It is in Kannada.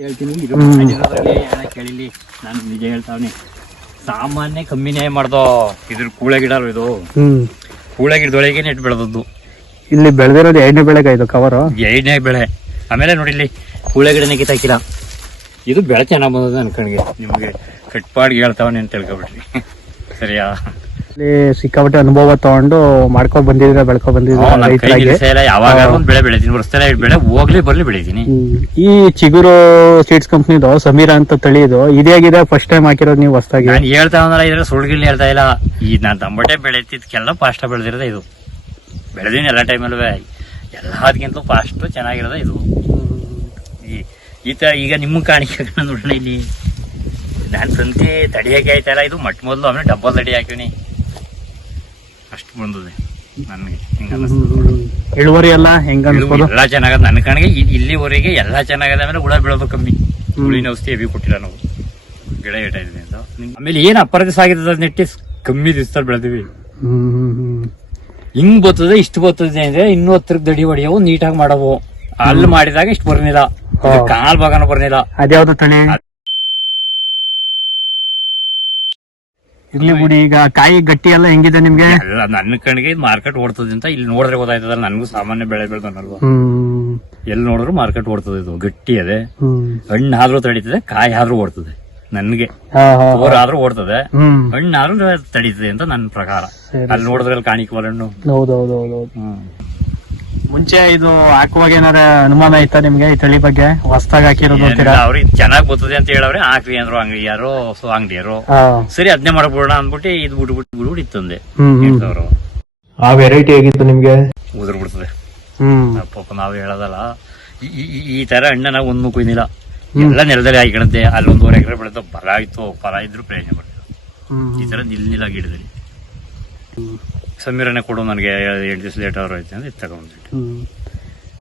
ಹೇಳ್ತೀನಿ ಕೇಳಿಲಿ. ನಾನು ನಿಜ ಹೇಳ್ತಾವನಿ, ಸಾಮಾನ್ಯ ಕಮ್ಮಿನೇ ಮಾಡ್ದೋ. ಇದ್ರ ಕೂಳೆ ಗಿಡ ಇದು, ಕೂಳೆ ಗಿಡದೊಳಗೆ ನೆಟ್ ಬೆಳೆದದ್ದು. ಇಲ್ಲಿ ಬೆಳೆದಿರೋದು 2ನೇ ಬೆಳೆಗ ಇದು ಕವರ್ 2ನೇ ಬೆಳೆ. ಆಮೇಲೆ ನೋಡಿ ಇಲ್ಲಿ ಕೂಳೆ ಗಿಡನೇ ಕಿತ್ತಾಕಿಲ್ಲ. ಇದು ಬೆಳೆ ಚೆನ್ನಾಗ್ ಬಂದದ ಅನ್ಕಣ್ಗೆ. ನಿಮ್ಗೆ ಕಟ್ಪಾಡ್ಗೆ ಹೇಳ್ತಾವನಿ ಅಂತ ತಿಳ್ಕೊಬಿಟ್ರಿ. ಸರಿಯಾ? ಇಲ್ಲಿ ಸಿಕ್ಕಾಪಟ್ಟೆ ಅನುಭವ ತಗೊಂಡು ಮಾಡ್ಕೊಂಡ್ ಬಂದಿದ್ರೆ ಬೆಳ್ಕೊಂಡ್ ಬಂದಿದ್ರೆ ಯಾವಾಗ ಒಂದ್ ಬೆಳೆ ಬೆಳಿತೀನಿ, ವರ್ಷದಲ್ಲ 2 ಬೆಳೆ ಹೋಗ್ಲಿ ಬರ್ಲಿ ಬೆಳಿತೀನಿ. ಈ ಚಿಗುರು ಸೀಡ್ಸ್ ಕಂಪ್ನಿದು ಸಮೀರಾ ಅಂತ ತಳಿದು ಇದೇಗಿದೆ ಫಸ್ಟ್ ಟೈಮ್ ಹಾಕಿರೋದು ನೀವು ಹೊಸದಾಗಿ? ನಾನು ಹೇಳ್ತಾ ಒಂದಲ್ಲ, ಇದ್ರೆ ಸುಳ್ಗಿಲ್ ಹೇಳ್ತಾ ಇಲ್ಲ. ಈ ನಾನ್ ತಂಬಟೆ ಬೆಳೆತಿದ್ಕೆಲ್ಲ ಫಾಸ್ಟ್ ಬೆಳೆದಿರೋದೇ ಇದು. ಬೆಳೆದಿನಿ ಎಲ್ಲ ಟೈಮಲ್ಲೂ, ಎಲ್ಲದಕ್ಕಿಂತ ಫಾಸ್ಟ್ ಚೆನ್ನಾಗಿರೋದ ಇದು. ಈ ತರ ಈಗ ನಿಮ್ಮ ಕಾಣಿಕೆ ನೋಡ್ರಿ, ಇಲ್ಲಿ ನಾನ್ ಸಂತೆ ತಡಿಯಕ್ಕೆ ಆಯ್ತಲ್ಲ. ಇದು ಮಟ್ ಮೊದಲು ಆಮೇಲೆ ಡಬ್ಬಲ್ ತಡಿ ಹಾಕಿನಿ, ಅಷ್ಟು ಬಂದದೆ ನನ್ಗೆ. ಇಳುವರಿ ಎಲ್ಲ ಹೆಂಗ ಎಲ್ಲ ಚೆನ್ನಾಗದ ನನ್ನ ಕಣ್ಣಿಗೆ. ಇಲ್ಲಿವರೆಗೆ ಎಲ್ಲ ಚೆನ್ನಾಗದ. ಆಮೇಲೆ ಹುಳ ಬೀಳೋದು ಕಮ್ಮಿ, ಹುಳಿನ ಔಷಧಿ ಹೆವಿ ಕೊಟ್ಟಿಲ್ಲ ನಾವು. ಗಿಡ ಏಟ ಇದೆ ಅಂತ. ಆಮೇಲೆ ಏನ್ ಅಪರಾಧ ಆಗಿರ್ತದ, ನೆಟ್ಟಿ ಕಮ್ಮಿ ದಿವಸ ಬೆಳೆದಿವಿ. ಹಿಂಗ್ ಬರ್ತದೆ, ಇಷ್ಟು ಬರ್ತದೆ ಅಂದ್ರೆ ಇನ್ನೂ 10 ದಡಿ ಹೊಡಿಯವು, ನೀಟಾಗಿ ಮಾಡವು. ಅಲ್ಲಿ ಮಾಡಿದಾಗ ಇಷ್ಟು ಬರ್ನಿಲ್ಲ, ಕಾಲ್ ಭಾಗನ ಬರ್ನಿಲ್ಲ. ಅದ್ಯಾವ್ದು ತಳಿ? ಇರ್ಲಿ ಬಿಡಿ. ಈಗ ಕಾಯಿ ಗಟ್ಟಿ ಎಲ್ಲ ಹೆಂಗಿದೆ ನಿಮ್ಗೆ? ಎಲ್ಲ ನನ್ನ ಕಣ್ಣಿಗೆ ಮಾರ್ಕೆಟ್ ಓಡ್ತದೆ ಅಂತ ಇಲ್ಲಿ ನೋಡಿದ್ರೆ ಗೊತ್ತಾಯ್ತದಲ್ಲ. ನನಗೂ ಸಾಮಾನ್ಯ ಬೆಳೆ ಬೆಳೆದನಲ್ವಾ, ಎಲ್ಲಿ ನೋಡಿದ್ರು ಮಾರ್ಕೆಟ್ ಓಡ್ತದೆ. ಇದು ಗಟ್ಟಿ ಅದೇ, ಹಣ್ಣು ಆದ್ರೂ ತಡೀತದೆ, ಕಾಯಿ ಆದ್ರೂ ಓಡ್ತದೆ. ನನ್ಗೆ ಬೋರ್ ಆದ್ರೂ ಓಡ್ತದೆ, ಹಣ್ಣಾದ್ರೂ ತಡೀತದೆ ಅಂತ ನನ್ನ ಪ್ರಕಾರ. ಅಲ್ಲಿ ನೋಡಿದ್ರೆ ಕಾಣಿಕೆ ಬರಣ್ಣು. ಹೌದೌದೌದು. ಮುಂಚೆ ಇದು ಹಾಕುವಾಗ ಏನಾರ ಅನುಮಾನ ಐತಾ ನಿಮ್ಗೆ ಈ ತಳಿ ಬಗ್ಗೆ? ಹೊಸದಾಗಿ ಹಾಕಿರೋದು ಅವ್ರಿಗೆ ಚೆನ್ನಾಗ್ ಬರ್ತದೆ ಅಂತ ಹೇಳವ್ರೆ. ಹಾಕ್ರಿ ಅಂದ್ರು ಅಂಗಡಿಯಾರು, ಅಂಗಡಿಯಾರು. ಸರಿ ಅದನ್ನೇ ಮಾಡ್ಬಿಡೋಣ ಅಂದ್ಬಿಟ್ಟು ಇದು ಬಿಟ್ಬಿಟ್ಟು ಇತ್ತಂದೆ. ಆ ವೆರೈಟಿ ಹೇಗಿತ್ತು ನಿಮ್ಗೆ? ಉದುರ್ ಬಿಡ್ತದೆ ಪಾಪ. ನಾವು ಹೇಳೋದಲ್ಲ, ಈ ತರ ಹಣ್ಣ ನಾವು ಒಂದ್ ಕುಯ್ದಿಲ್ಲ. ಎಲ್ಲ ನೆಲದಲ್ಲಿ ಹಾಕಿಡಂತೆ. ಅಲ್ಲಿ 1.5 ಎಕರೆ ಬೆಳೆದ ಫಲ ಆಯ್ತು. ಫಲ ಇದ್ರು ಪ್ರಯೋಜನ ಬರ್ತದೆ. ಈ ತರ ನಿಲ್ಲ ಗಿಡದಲ್ಲಿ. ಸಮೀರನೇ ಕೊಡು ನನಗೆ 8 ದಿವಸ ಲೇಟ್ ಅವ್ರು ಆಯ್ತು ಅಂದ್ರೆ ತಗೊಂಡ್ಬಿಟ್ಟು.